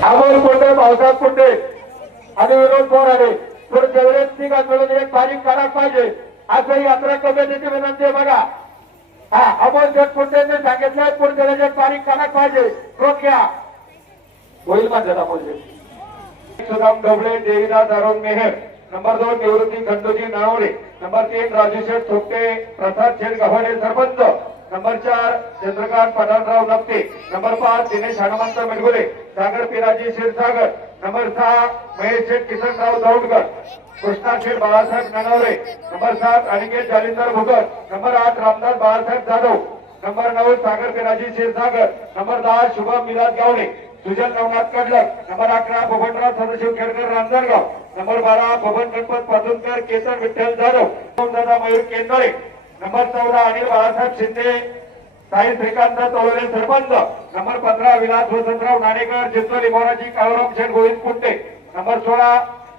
Amol Conde, Bhausaheb Conde आणि विनोद बोराडे थोडं जवळच आंदोलन एक बारीक काढा पाहिजे असं यात्रा कमिटीची विनंती आहे बघा. हा अमोल शेठ कोंडेंनी सांगितलं पुढे एक बारीक काढा पाहिजे रोख घ्या होईल माझ्या Amol Sheth. Sudam Dhobale, Devidas Arun Mehar. Number 2 Nivrutti Khandoji Navade. Number 3 Raju Sheth Thopte, Prasad Sheth Gavhane sarpanch. Number 4 Chandrakant Pathanrao Napte. Number 5 Dinesh Hanumant Medgule, Sagar Piraji Kshirsagar. Number 6 Mahesh Sheth Kisanrao Daudkar, Krishna Sheth Balasaheb Nanavare. Number 7 Aniket Jalindar Bhugar. Number 8 Ramdas Balasaheb Jadhav. Number 9 Sagar Piraji Kshirsagar. Number 10 Shubham Milad Gavane, Sujal Navnath Kadlak. Number 11 Babanrao Sadashiv Khedkar Ranjangaon. Number 12 Baban Ganpat पादुनकर, Ketan Vitthal Jadhav, दादा मयूर केंदळे. नंबर 14 अनिल बाळासाहेब शिंदे, साई श्रीकांत तोळवे सरपंच. नंबर 15 विलास वसंतराव नाणेकर, चिंचोली मोराजी काळूराम शेठ गोविंद कुंटे. नंबर 16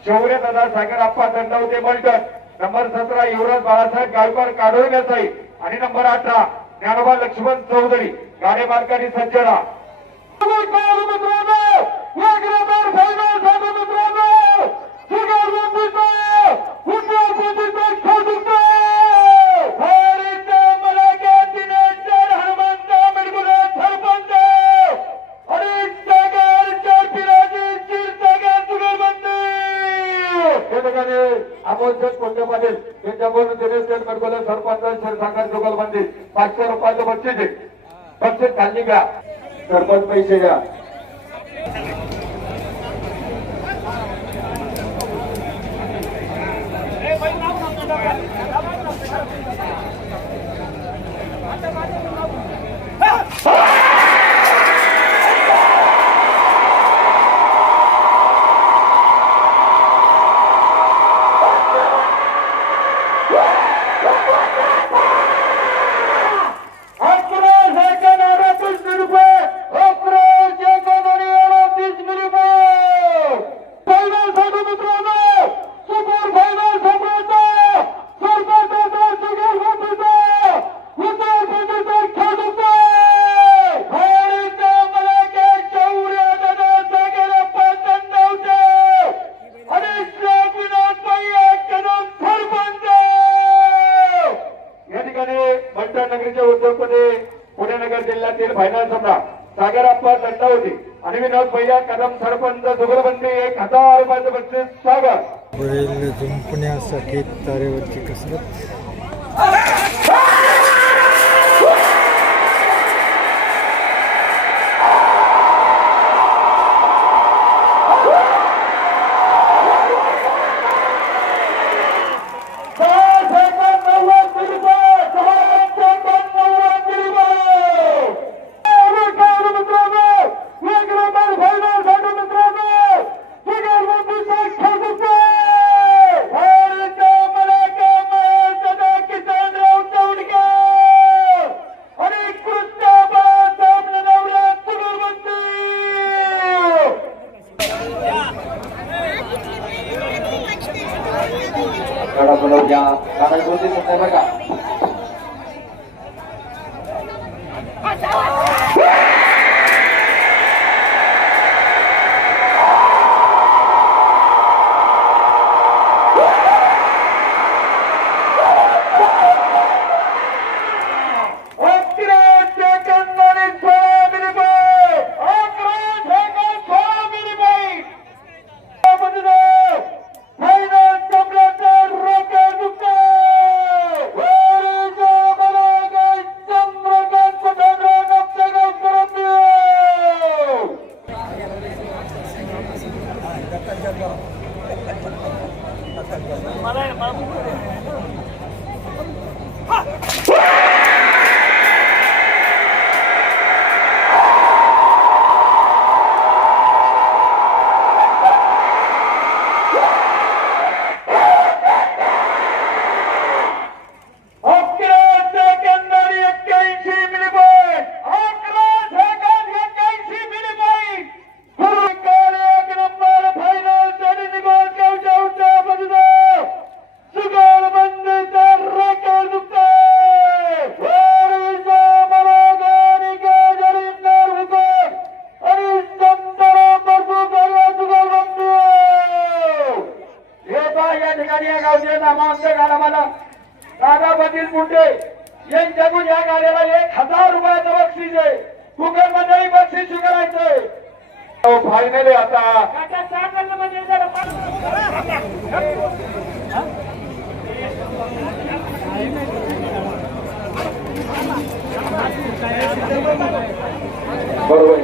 शौर्य दादा सागर आप्पा दंडवते मलटण. नंबर 17 युवराज बाळासाहेब गायकर काढोण्याचाई. आणि नंबर 18 ज्ञानोबा लक्ष्मण चौधरी, गाडे मालकानी सज्जरा. अमोल शेठ कोंडे पाटील यांच्याकडून दिनेश शेठ मेडगुले सरपंच क्षीरसागर जुगलबंदी 500 रुपयाचं बक्षीस आहे. बक्षीस खाली घ्या, सरपंच पैसे घ्या. पुणे नगर जिल्ह्यातील फायनल सामना सागर आप्पा दंडावती आणि विनोद भैया कदम सरपंच जुगलबंदी 1000 रुपयाचं बक्षीस. स्वागत. बैल जुंपण्यासाठी तारेवरची कसरत. बोलवूया कारण कोणती सत्य बघा. कुकर मंडळी बक्षीस करायचंय. फायनली आता बरोबर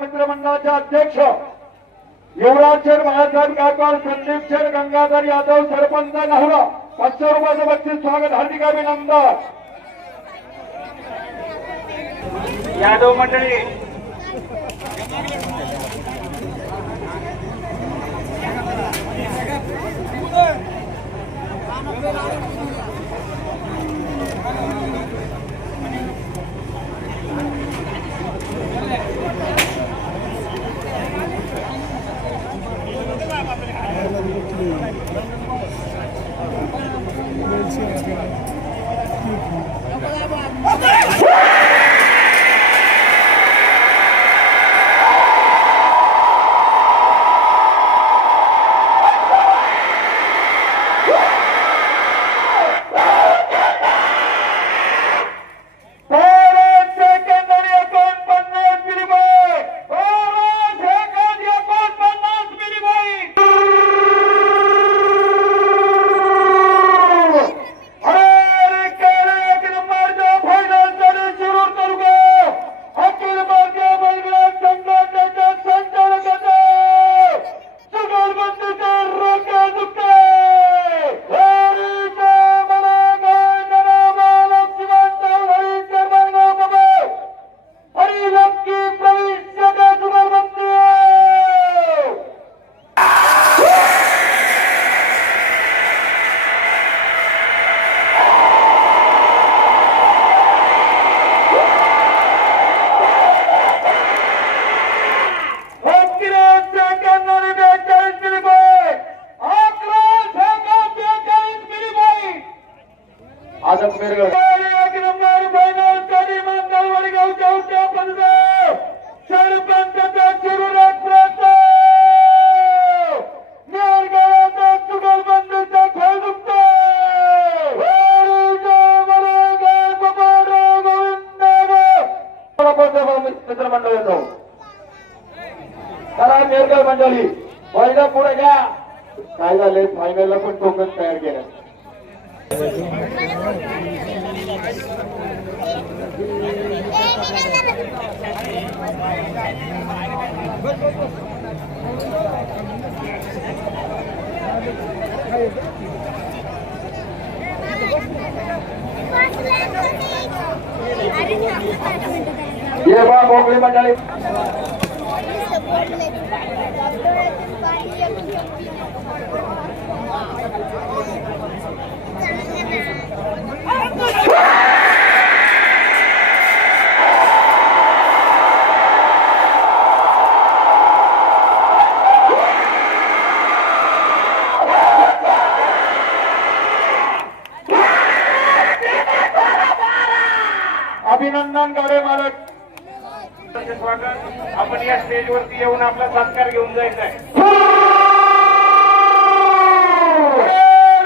मित्रमंडळाचे अध्यक्ष युवराज महाजन गायकवाड, संदीप शेठ, गंगाधर यादव, सरपंच नाहरा, 500 रुपयाचं बक्षीस स्वागत, हार्दिक अभिनंदन. यादव मंडळी मंडळी पहिला पुढे घ्या. काय झाले फायनलला पण टोकन तयार केलं. ये बा मोकळी मंडळी अभिनंदन गाडे मालक स्वागत आपण या स्टेजवरती येऊन आपला सत्कार घेऊन जायचा आहे.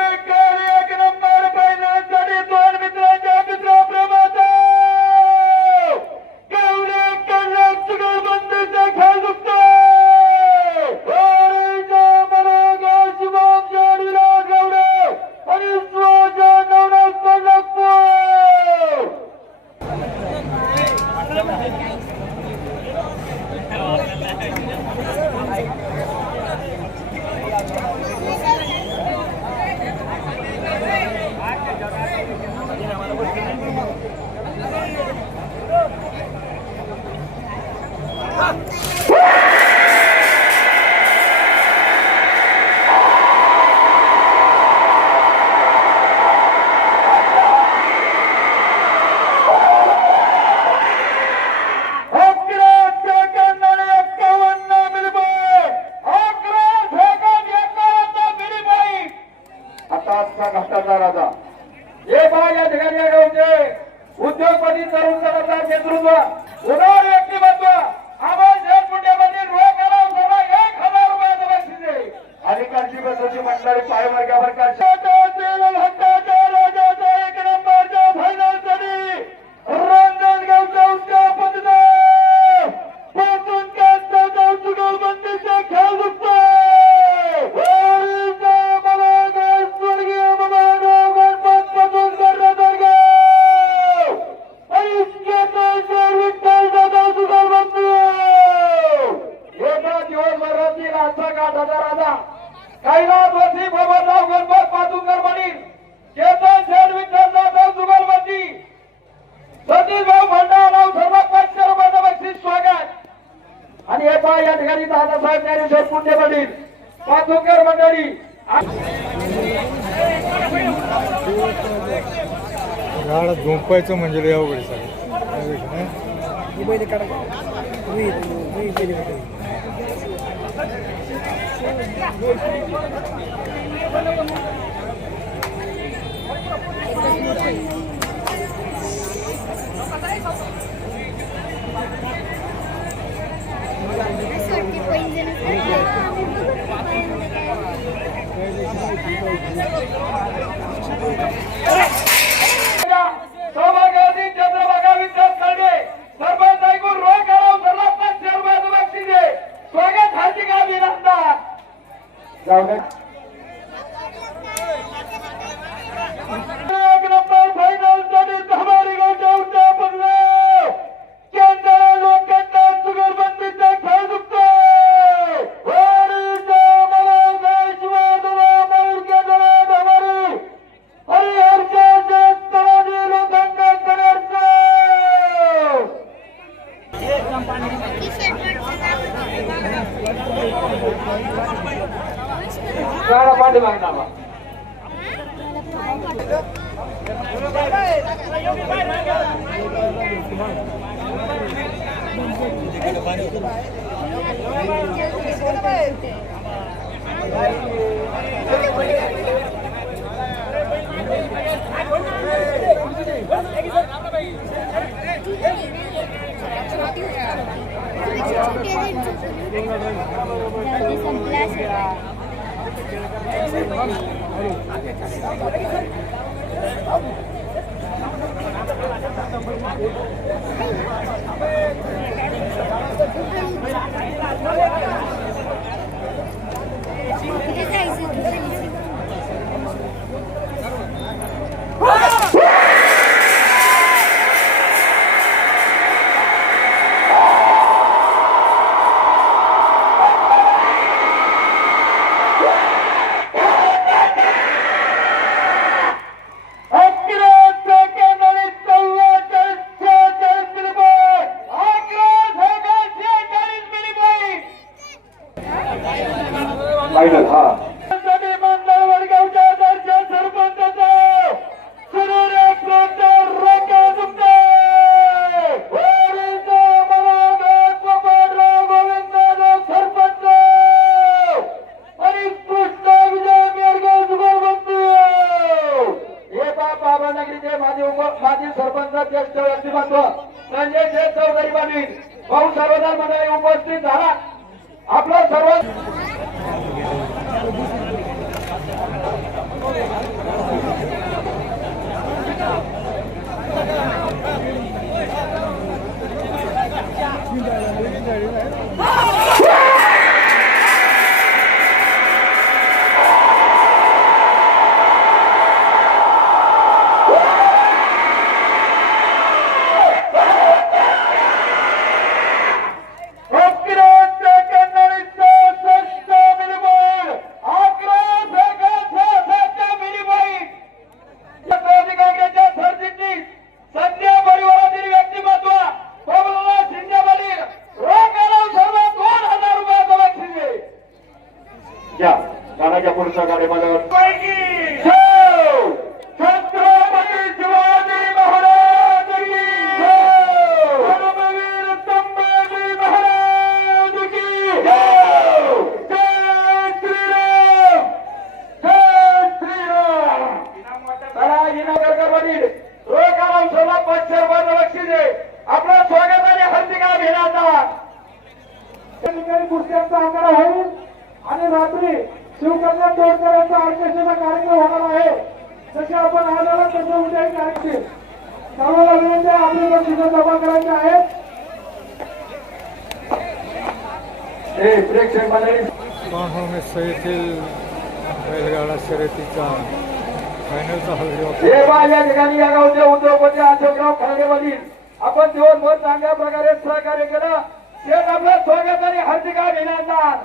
एक नंबर पहिल्यासाठी दोन मित्रांच्या मित्राप्रमाणे केवढे केवढे चुगलबंदीचा खेळ दुखतो शुभम जोडीला गवडे आणि स्वजा नवनाथ लागतो. घाटाचा राजा हे पहा या ठिकाणी या गावचे उद्योगपती तरुण दलाचा नेतृत्व उदार व्यक्तिमत्व आवाज शेतपुट्यामध्ये रोगाला सर्व 1000 रुपयाचं बक्षीस आहे. आणि कालची बसची मंडळी पायमार्गावर हक्काच्या राजाचा एक नंबरच्या फायनलसाठी रांजणगावचा उद्योगपती पोचून त्यांचा गाव चुगलबंदीचा खेळ दुखतो. कैलासवासी बाबाराव गणपत पातुंकर पाटील केतन शेठ विठ्ठल जाधव जुगलबंदी सतीशभाऊ भंडाराव सर्व 500 रुपयाचं बक्षीस स्वागत. आणि हे पहा या ठिकाणी दादासाहेब ज्ञानेश्वर पुंडे पाटील पातुंकर मंडळी गाडा झोपायचं म्हणजे लय अवघड आहे. सौभाग्यवती चंद्रभागा विद्यात खर्डे सरपंच ऐकून रोग कराव सर्व 500 रुपयाचं बक्षीस आहे. स्वागत हार्दिक अभिनंदन. एक नंबर फायनल साठी धमारी गावच्या उद्यापनला केंद्र लोकांना चुगलबंदीचा खेळ दुखतो. गाडा पाठी मागणार बा फायनल हा मंडळ वडगावच्या आदर्श सरपंचाचा सुरेश बाबानगरीचे माजी सरपंच ज्येष्ठ व्यक्तिमत्व संजय शेठ चौधरी पाटील भाऊ सर्वदार मंडळी उपस्थित झाला. आपला सर्व या गाण्याच्या पुढच्या गाडीमध्ये छत्रपती शिवाजी महाराज की धर्मवीर संभाजी महाराज की जय श्रीराम जय श्रीराम. हिनागरकर वडील रोगाराम सर्व पंचर बक्षिसे आपलं स्वागत आणि हर्दिका घेण्याचा कुस्त्यांचा आकार होईल आणि रात्री शिवकन्या तोडकरांचा ऑर्केस्ट्राचा कार्यक्रम होणार आहे. जसे आपण आज आला तसं उद्या कार्यक्रम सर्वांना विनंती आहे आपली बक्षिसं जमा करायची आहेत. प्रेक्षक मंडळी पाहून येथील बैलगाडा शर्यतीचा फायनलचा या ठिकाणी या गावचे उद्योगपती अशोकराव खरडे वडील आपण दिवसभर चांगल्या प्रकारे सहकार्य केलं. ते आपलं स्वागत आणि हार्दिक अभिनंदन.